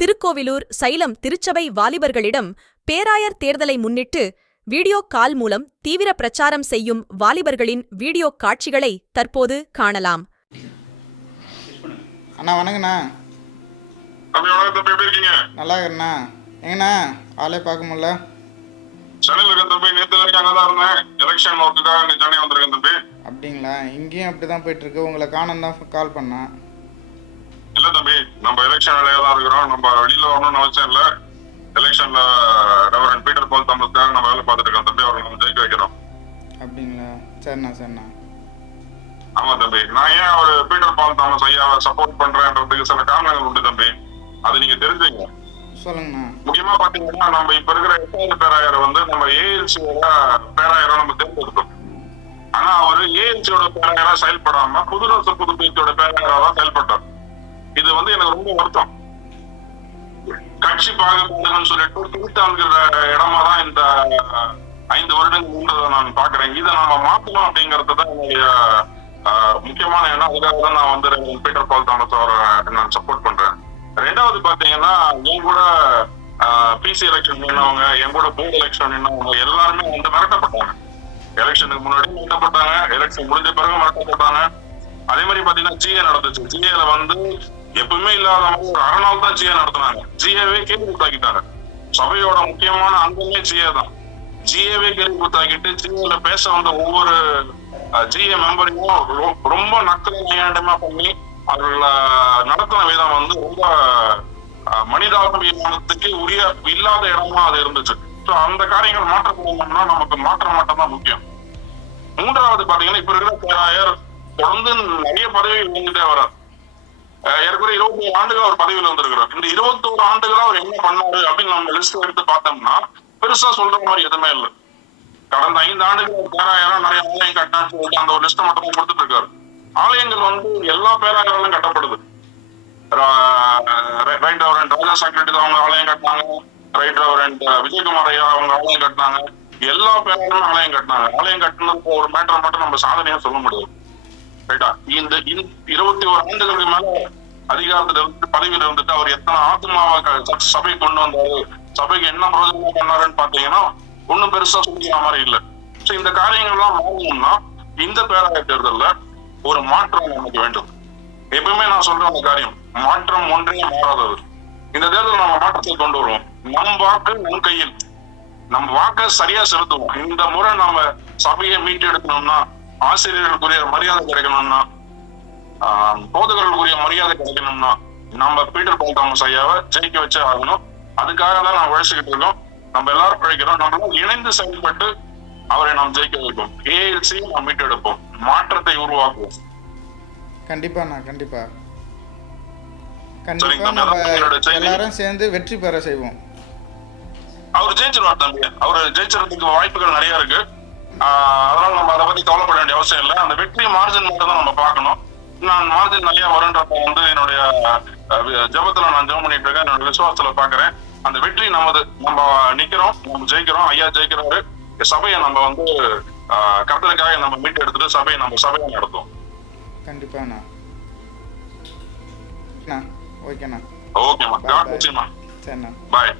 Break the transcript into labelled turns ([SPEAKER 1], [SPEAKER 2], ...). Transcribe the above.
[SPEAKER 1] Tirukkoyilur xylem திருச்சபை வாலிபர்களிடம் பேராயர் தேர்தலை முன்னிட்டு வீடியோ கால் மூலம் தீவிர பிரச்சாரம் செய்யும் வாலிபர்களின் வீடியோ காட்சிகளை தற்போது காணலாம்.
[SPEAKER 2] அண்ணா வணக்கண்ணா நல்லா இருக்கிறண்ணா எங்கண்ணா? ஆளே பார்க்க முடியல.
[SPEAKER 3] இருக்க
[SPEAKER 2] அப்படிங்களா? இங்கேயும் அப்படி தான் போயிட்டுருக்கு உங்களை காணம் தான் கால் பண்ணேன்.
[SPEAKER 3] இல்லை தம்பி. எலெக்ஷன் வேலையாக தான் இருக்கிறோம். நம்ம வெளியில் வரணும்னு அவசியம் இல்லை. எலெக்ஷனில் ரெவரன் பீட்டர் பால் தம்பளுக்காக நம்ம வேலை பார்த்துட்டு இருக்கோம். தம்பி அவரை நம்ம ஜெயிக்க வைக்கிறோம்.
[SPEAKER 2] அப்படிங்களா? சரிண்ணா சரிண்ணா.
[SPEAKER 3] ஆமாம் தம்பி. நான் ஏன் அவர் பீட்டர் பால் தாமஸ் ஐயாவை சப்போர்ட் பண்ணுறேன்றதுக்கு சில காரணங்கள் உண்டு தம்பி. அது நீங்கள் தெரிஞ்சுங்க
[SPEAKER 2] சொல்லுங்கண்ணா.
[SPEAKER 3] முக்கியமா பாத்தீங்கன்னா நம்ம இப்ப இருக்கிற எட்டாவது பேராயரை வந்து நம்ம ஏஎல்சியோட பேராயரை நம்ம தேர்ந்தெடுத்தோம். ஆனா அவரு ஏஎல்சியோட பேராயரா செயல்படாம புதுரச புதுப்பேச்சியோட பேராயரா தான் செயல்பட்டார். இது வந்து எனக்கு ரொம்ப வருத்தம். கட்சி பாகுபாடுன்னு சொல்லிட்டு திருத்தாள்கிற இடமா தான் இந்த ஐந்து வருடங்கள் நான் பாக்குறேன் இதை நம்ம மாத்தணும் அப்படிங்கறது தான் என்னுடைய முக்கியமான எண்ணம். அதுக்காக தான் நான் வந்து பீட்டர் பால் தாமஸ் அவரை நான் சப்போர்ட் பண்றேன். ரெண்டாவது பாத்தீங்கன்னா என் கூட பிசி எலெக்ஷன் நின்னவங்க என் கூட போர்டு எலெக்ஷன் நின்னவங்க எல்லாருமே வந்து மிரட்டப்பட்டாங்க. எலெக்ஷனுக்கு முன்னாடி மிரட்டப்பட்டாங்க. எலெக்ஷன் முடிஞ்ச பிறகு மிரட்டப்பட்டாங்க. அதே மாதிரி பாத்தீங்கன்னா ஜிஏ நடந்துச்சு. ஜிஏல வந்து எப்பவுமே இல்லாத மாதிரி ஒரு தான் ஜிஏ நடத்துனாங்க. ஜிஏவே கேள்வி கொடுத்தாக்கிட்டாங்க சபையோட முக்கியமான அங்கமே ஜிஏ தான். ஜிஏவே கேள்வி கொடுத்தாக்கிட்டு ஜிஏல பேச வந்த ஒவ்வொரு ஜிஏ மெம்பரையும் ரொம்ப நக்கல் நியாயமா பண்ணி அவர்கள நடத்தின விதம் வந்து ரொம்ப அஹ், மனிதாபிமானத்துக்கு உரிய இல்லாத இடமா அது இருந்துச்சு. ஸோ அந்த காரியங்கள் மாற்றப்படணும்னா நமக்கு மாற்றம் மட்டும் தான் முக்கியம். மூன்றாவது பாத்தீங்கன்னா இப்ப இருக்கிற பேராயர் தொடர்ந்து நிறைய பதவிகள் இழந்துட்டே வராது ஏற்கனவே இருபத்தி ஏழு ஆண்டுகள் அவர் பதவியில் வந்திருக்கிறார். இந்த இருபத்தோரு ஆண்டுகளா அவர் என்ன பண்ணாரு அப்படின்னு நம்ம லிஸ்ட் எடுத்து பார்த்தோம்னா பெருசா சொல்ற மாதிரி எதுவுமே இல்லை. கடந்த ஐந்து ஆண்டுகள் பேராயிரம் நிறைய ஆலயம் கட்டினான்னு சொல்லிட்டு அந்த ஒரு லிஸ்ட் மட்டும் தான் கொடுத்துட்டு இருக்காரு. ஆலயங்கள் வந்து எல்லா பேராயர்களும் கட்டப்படுது. ரைட் ரெண்டு ராஜா சாக்ரட்டி அவங்க ஆலயம் கட்டினாங்க. ரைட் ரெண்டு விஜயகுமார் ஐயா அவங்க ஆலயம் கட்டினாங்க. எல்லா பேராயரும் ஆலயம் கட்டினாங்க. ஆலயம் கட்டினதுக்கு ஒரு மேட்டர் மட்டும் நம்ம சாதனையா சொல்ல முடியாது. ரைட்டா இந்த இருபத்தி ஒரு ஆண்டுகளுக்கு மேல அதிகாரத்துல இருந்து பதவியில இருந்துட்டு அவர் எத்தனை ஆத்மாவை சபை கொண்டு வந்தாரு சபைக்கு என்ன பிரயோஜனம் பண்ணாருன்னு பாத்தீங்கன்னா ஒண்ணும் பெருசா சொல்லிக்கிற மாதிரி இல்ல. சோ இந்த காரியங்கள்லாம் மாறணும்னா இந்த பேராய தேர்தல்ல ஒரு மாற்றம் நமக்கு வேண்டும். எப்பவுமே நான் சொல்ற அந்த காரியம் மாற்றம் ஒன்றே மாறாதது. இந்த தேர்தல் நம்ம மாற்றத்தை கொண்டு வருவோம். நம் வாக்கு நம் கையில். நம்ம வாக்க சரியா செலுத்துவோம். இந்த முறை நம்ம சபையை மீட்டெடுக்கணும்னா ஆசிரியர்களுக்குரிய மரியாதை கிடைக்கணும்னா போதகர்களுக்குரிய மரியாதை கிடைக்கணும்னா நம்ம பீட்டர் பால் தாமஸ் ஐயாவை ஜெயிக்க வச்சே ஆகணும். அதுக்காக தான் நான் உழைச்சிக்கிட்டு இருக்கோம். நம்ம எல்லாரும் உழைக்கிறோம் நம்ம இணைந்து செயல்பட்டு அவரை நாம் ஜெயிக்க வைப்போம். ஏஎல்சி நாம் மீட்டெடுப்போம். மாற்றத்தை உருவாக்குவோம்.
[SPEAKER 2] கண்டிப்பாண்ணா கண்டிப்பா. கண்டிப்பா நம்ம. எல்லாரும் சேர்ந்து வெற்றி பெற செய்வோம்.
[SPEAKER 3] அவர் ஜெயிச்சிருவார் தம்பி. அவர் ஜெயிச்சிருறதுக்கு வாய்ப்புகள் நிறைய இருக்கு. அதனால நம்ம அதை பத்தி கவலைப்பட வேண்டிய அவசியம் இல்லை. அந்த வெற்றி மார்ஜின் மட்டும் தான் நம்ம பார்க்கணும். நான் மார்ஜின் நிறைய வரும்ன்றப்ப வந்து என்னுடைய ஜெபத்துல நான் ஜெபம் பண்ணிட்டு இருக்கேன். என்னோட விசுவாசத்துல பாக்குறேன் அந்த வெற்றி நமது நம்ம நிக்கிறோம் நம்ம ஜெயிக்கிறோம். ஐயா ஜெயிக்கிறாரு. சபையை நம்ம வந்து ஆஹ், கர்த்தருக்காக நம்ம மீட்டு எடுத்துட்டு சபையை நம்ம சபையை நடத்துவோம்.
[SPEAKER 2] கண்டிப்பாண்ணா ஓகேண்ணா
[SPEAKER 3] ஓகேம்மா.
[SPEAKER 2] சரிண்ணா
[SPEAKER 3] பாய்